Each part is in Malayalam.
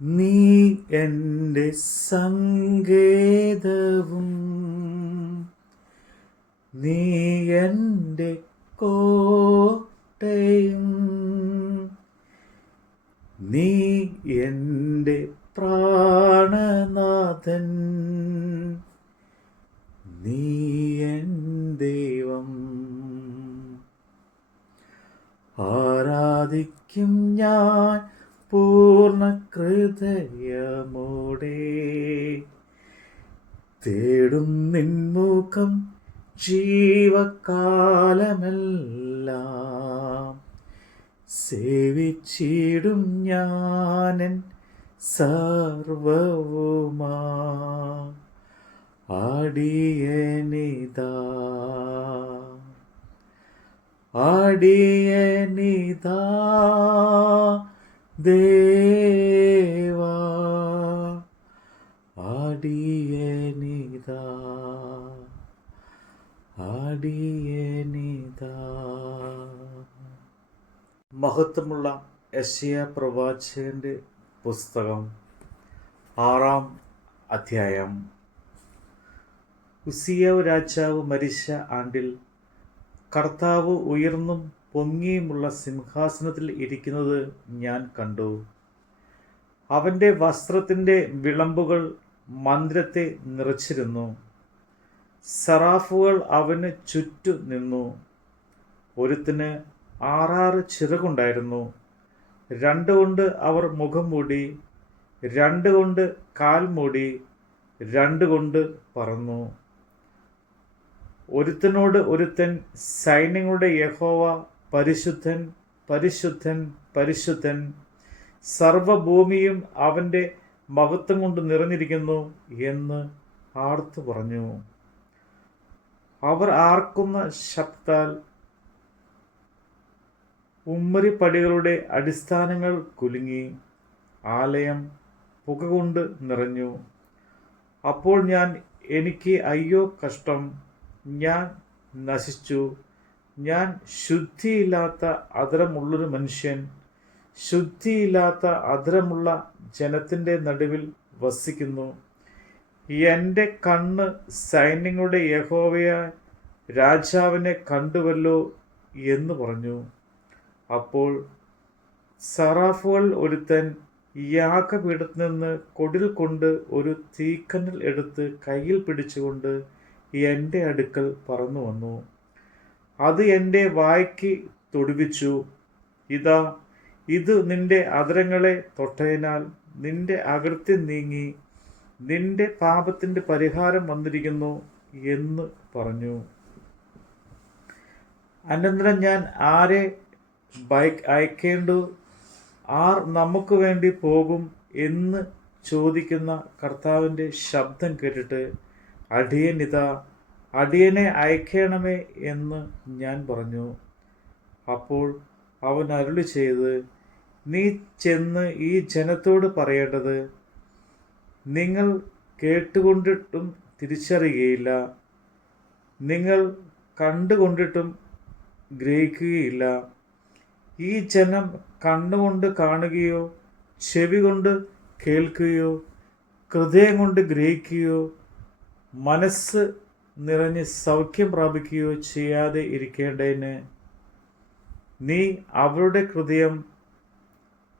നീ എൻ്റെ സങ്കേതവും നീ എൻ്റെ കോട്ടയും നീ എൻ്റെ പ്രാണനാഥൻ നീ എൻ ദൈവം. ആരാധിക്കും ഞാൻ പൂർണ്ണ ഹൃദയമോടെ, തേടും നിൻമുഖം ജീവകാലമെല്ലാം. സേവിച്ചിടും ഞാനൻ സർവവുമാ അടിയനിതാ അടിയനിതാ ദേവാ അടിയനിതാ അടിയനിതാ. മഹത്വമുള്ള യെശയ്യാ പ്രവാചകന്റെ പുസ്തകം 6-ാം അധ്യായം. ഉസ്സിയാവ് രാജാവ് മരിച്ച ആണ്ടിൽ കർത്താവ് ഉയർന്നും പൊങ്ങിയുമുള്ള സിംഹാസനത്തിൽ ഇരിക്കുന്നത് ഞാൻ കണ്ടു. അവൻ്റെ വസ്ത്രത്തിൻ്റെ വിളമ്പുകൾ മന്ദിരത്തെ നിറച്ചിരുന്നു. സറാഫുകൾ അവന് ചുറ്റു നിന്നു. ഒരുത്തിന് 6 ചിറകുണ്ടായിരുന്നു. 2 കൊണ്ട് അവർ മുഖം മൂടി, 2 കൊണ്ട് കാൽ മൂടി, 2 കൊണ്ട് പറന്നു. ഒരുത്തനോട് ഒരുത്തൻ, സൈന്യങ്ങളുടെ യഹോവ പരിശുദ്ധൻ പരിശുദ്ധൻ പരിശുദ്ധൻ, സർവഭൂമിയും അവൻ്റെ മഹത്വം കൊണ്ട് നിറഞ്ഞിരിക്കുന്നു എന്ന് ആർത്തു പറഞ്ഞു. അവർ ആർക്കുന്ന ശബ്ദത്താൽ ഉമ്മരിപ്പടികളുടെ അടിസ്ഥാനങ്ങൾ കുലുങ്ങി. ആലയം പുക കൊണ്ട് നിറഞ്ഞു. അപ്പോൾ ഞാൻ, എനിക്ക് അയ്യോ കഷ്ടം, ഞാൻ നശിച്ചു, ഞാൻ ശുദ്ധിയില്ലാത്ത അധരമുള്ളൊരു മനുഷ്യൻ, ശുദ്ധിയില്ലാത്ത അധരമുള്ള ജനത്തിൻ്റെ നടുവിൽ വസിക്കുന്നു. എൻ്റെ കണ്ണ് സൈന്യങ്ങളുടെ യഹോവയായ രാജാവിനെ കണ്ടുവല്ലോ എന്ന് പറഞ്ഞു. അപ്പോൾ സറാഫുകൾ ഒരുത്തൻ യാഗപീഠത്തിൽ നിന്ന് കൊടിൽ കൊണ്ട് ഒരു തീക്കനൽ എടുത്ത് കയ്യിൽ പിടിച്ചുകൊണ്ട് എൻ്റെ അടുക്കൽ പറന്നു വന്നു. അത് എൻ്റെ വായ്ക്ക് തൊടുവിച്ചു. ഇതാ, ഇത് നിന്റെ അധരങ്ങളെ തൊട്ടതിനാൽ നിന്റെ അകൃത്യം നീങ്ങി, നിന്റെ പാപത്തിൻ്റെ പരിഹാരം വന്നിരിക്കുന്നു എന്ന് പറഞ്ഞു. അനന്തരം ഞാൻ, ആരെ അയക്കേണ്ടു, ആർ നമുക്ക് വേണ്ടി പോകും എന്ന് ചോദിക്കുന്ന കർത്താവിൻ്റെ ശബ്ദം കേട്ടിട്ട്, അടിയനിതാ, അടിയനെ അയക്കണമേ എന്ന് ഞാൻ പറഞ്ഞു. അപ്പോൾ അവൻ അരുളി ചെയ്ത്, നീ ചെന്ന് ഈ ജനത്തോട് പറയേണ്ടത്, നിങ്ങൾ കേട്ടുകൊണ്ടിട്ടും തിരിച്ചറിയുകയില്ല, നിങ്ങൾ കണ്ടുകൊണ്ടിട്ടും ഗ്രഹിക്കുകയില്ല. ഈ ജനം കണ്ണുകൊണ്ട് കാണുകയോ ചെവി കൊണ്ട് കേൾക്കുകയോ ഹൃദയം കൊണ്ട് ഗ്രഹിക്കുകയോ മനസ്സ് നിറഞ്ഞ് സൗഖ്യം പ്രാപിക്കുകയോ ചെയ്യാതെ ഇരിക്കേണ്ടതിന് നീ അവരുടെ ഹൃദയം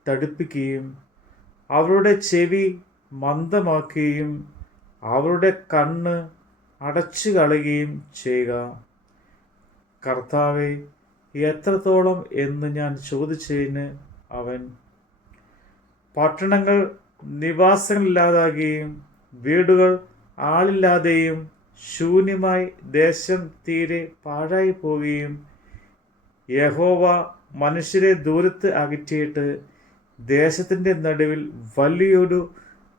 തടുപ്പിക്കുകയും അവരുടെ ചെവി മന്ദമാക്കുകയും അവരുടെ കണ്ണ് അടച്ചു കളയുകയും ചെയ്യുക. കർത്താവേ, എത്രത്തോളം എന്ന് ഞാൻ ചോദിച്ചതിന് അവൻ, പട്ടണങ്ങൾ നിവാസങ്ങളില്ലാതാകുകയും വീടുകൾ ആളില്ലാതെയും ശൂന്യമായി ദേശം തീരെ പാഴായി പോവുകയും യഹോവ മനുഷ്യരെ ദൂരത്ത് അകറ്റിയിട്ട് ദേശത്തിൻ്റെ നടുവിൽ വലിയൊരു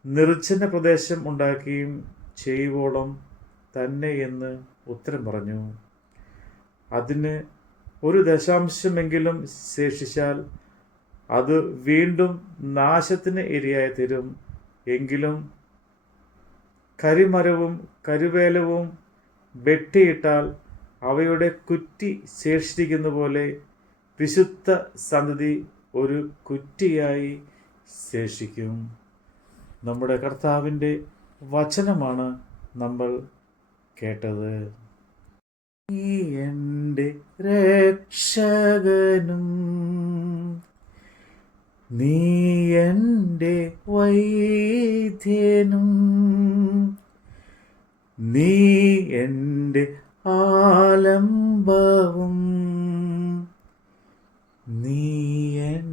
നിർജ്ജന പ്രദേശം ഉണ്ടാക്കുകയും ചെയ്യുവോളം തന്നെ എന്ന് ഉത്തരം പറഞ്ഞു. അതിന് 1 ദശാംശമെങ്കിലും ശേഷിച്ചാൽ അത് വീണ്ടും നാശത്തിന് ഇരയായി തീരും. എങ്കിലും കരിമരവും കരുവേലവും വെട്ടിയിട്ടാൽ അവയുടെ കുറ്റി ശേഷിക്കുന്ന പോലെ വിശുദ്ധ സന്തതി ഒരു കുറ്റിയായി ശേഷിക്കും. നമ്മുടെ കർത്താവിൻ്റെ വചനമാണ് നമ്മൾ കേട്ടത്. നീ എൻ്റെ രക്ഷകനും നീ എൻ്റെ വൈദ്യനും നീ എൻ്റെ ആലംബവും നീ എൻ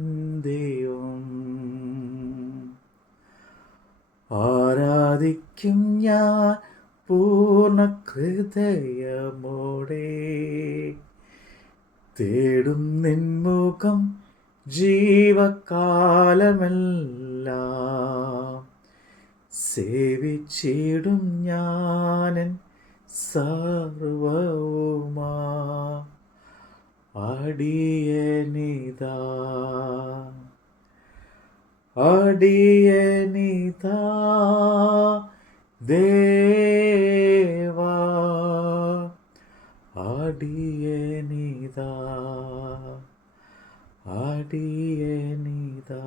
ദൈവം. ആരാധിക്കും ഞാൻ പൂർണ്ണ ഹൃദയമോടെ, തേടും നിൻമുഖം ജീവകാലമെല്ലാം, സേവിച്ചിടും ഞാനൻ സർവവുമാ. അടിയനിതാ അടിയനിതാ ദേവാ, അടിയനിതാ അടിയനിതാ.